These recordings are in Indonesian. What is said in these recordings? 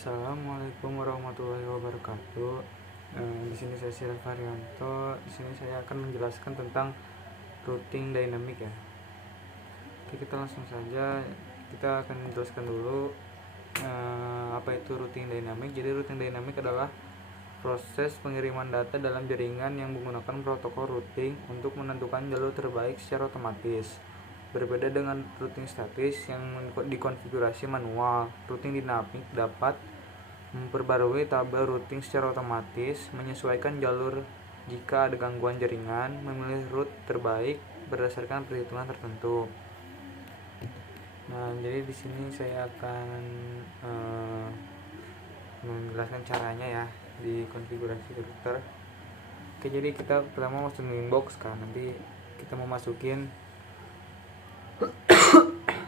Assalamualaikum warahmatullahi wabarakatuh. Di sini saya Sirel Varianto. Di sini saya akan menjelaskan tentang routing dynamic ya. Oke, kita langsung saja. Kita akan menjelaskan dulu apa itu routing dynamic. Jadi routing dynamic adalah proses pengiriman data dalam jaringan yang menggunakan protokol routing untuk menentukan jalur terbaik secara otomatis. Berbeda dengan routing statis yang dikonfigurasi manual, routing dinamik dapat memperbarui tabel routing secara otomatis, menyesuaikan jalur jika ada gangguan jaringan, memilih route terbaik berdasarkan perhitungan tertentu. Nah, jadi di sini saya akan menjelaskan caranya ya di konfigurasi router. Oke, jadi kita pertama masukin inbox kan, nanti kita mau masukin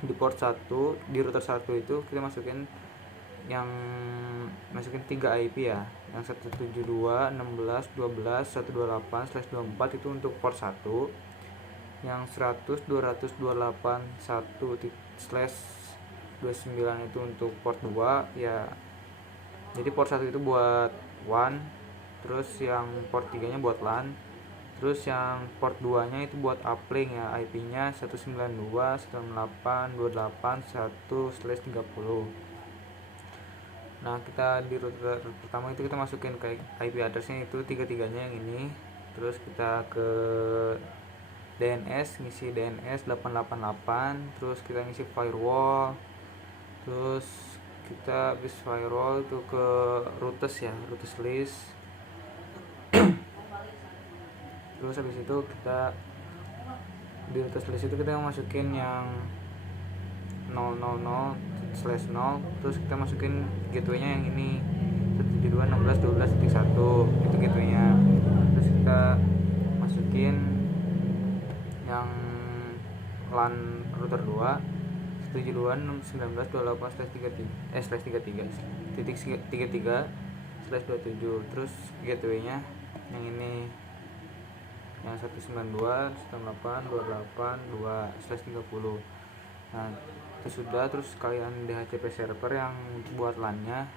di port 1, di router 1 itu kita masukin 3 IP ya, yang 172.16.12.128/24 itu untuk port 1, yang 100.228.1/29 itu untuk port 2 ya. Jadi port 1 itu buat WAN, terus yang port 3 nya buat LAN, terus yang port 2 nya itu buat uplink ya, IP nya 192.168.1/30. Nah, kita di router pertama itu kita masukin ke IP addressnya itu tiga-tiganya yang ini. Terus kita ke DNS, ngisi DNS 888, terus kita ngisi firewall. Terus kita habis firewall itu ke routes ya, routes list. Terus habis itu kita di routes list itu kita masukin yang 000/0, terus kita masukin gateway-nya yang ini 172.16.12.1 itu gateway-nya. Terus kita masukin yang LAN router 2 172.19.12.33/33/27. terus gateway-nya yang ini yang 192.168.282/30. Nah, itu sudah. Terus kalian DHCP server yang buat LAN-nya,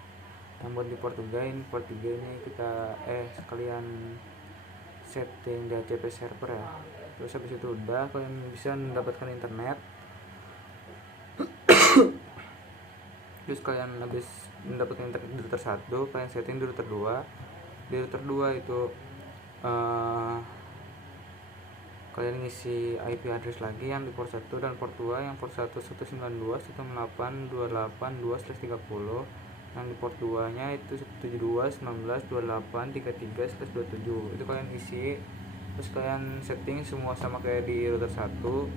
yang buat di port 3 ini, port 3 ini kita sekalian setting DHCP server ya. Terus habis itu udah kalian bisa mendapatkan internet. Terus kalian habis mendapatkan internet di router 1, kalian setting di router 2. Di router 2 itu kalian ngisi IP address lagi yang di port 1 dan port 2, yang port 1 192.168.2/30, yang di port 2 nya itu 172.19.28.33/27. itu kalian isi. Terus kalian setting semua sama kayak di router 1,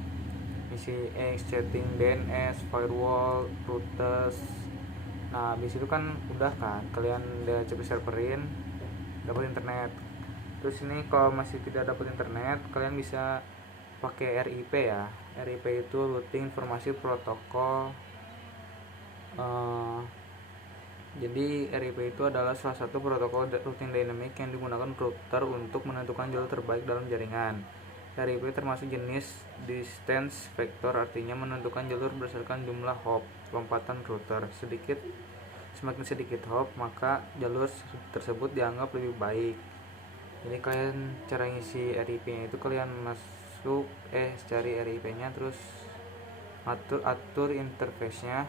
isi setting DNS, firewall, routers. Nah, habis itu kan udah kan kalian DHCP serverin, dapat internet. Terus ini kalau masih tidak dapat internet, kalian bisa pakai RIP ya. RIP itu routing informasi protokol. Jadi RIP itu adalah salah satu protokol routing dynamic yang digunakan router untuk menentukan jalur terbaik dalam jaringan. RIP termasuk jenis distance vector, artinya menentukan jalur berdasarkan jumlah hop lompatan router. Semakin sedikit hop, maka jalur tersebut dianggap lebih baik. Jadi kalian cara ngisi RIP-nya itu kalian masuk cari RIP-nya, terus atur interface-nya.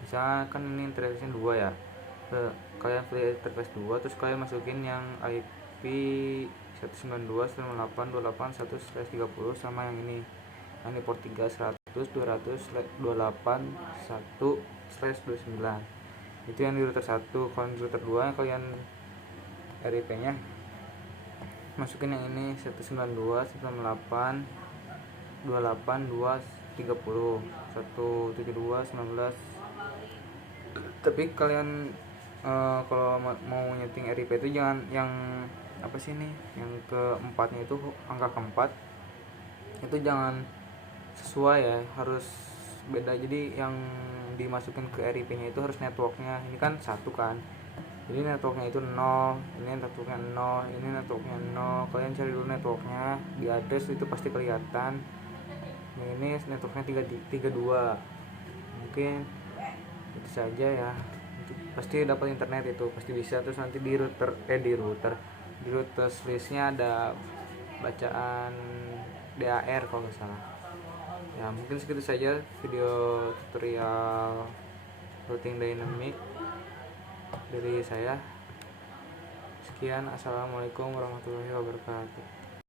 Misalnya kan ini interface-nya 2 ya. Kalian pilih interface 2, terus kalian masukin yang IP 192.168.281/30 sama yang ini. Yang di port 3 100.228.1/29. Itu yang di router 1. Kalau di router 2 kalian RIP-nya masukin yang ini 192.168.2/30 tapi kalian kalau mau nyeting RIP itu jangan yang apa sih ini, yang keempatnya itu angka keempat itu jangan sesuai ya, harus beda. Jadi yang dimasukin ke RIP-nya itu harus networknya. Ini kan 1 kan, jadi networknya itu 0, ini networknya 0, ini networknya 0. Kalian cari dulu networknya di address, itu pasti kelihatan. Yang ini networknya 32. Mungkin itu saja ya untuk pasti dapat internet, itu pasti bisa. Terus nanti di router listnya ada bacaan DAR kalau nggak salah. Ya mungkin segitu saja video tutorial routing dynamic dari saya. Sekian, assalamualaikum warahmatullahi wabarakatuh.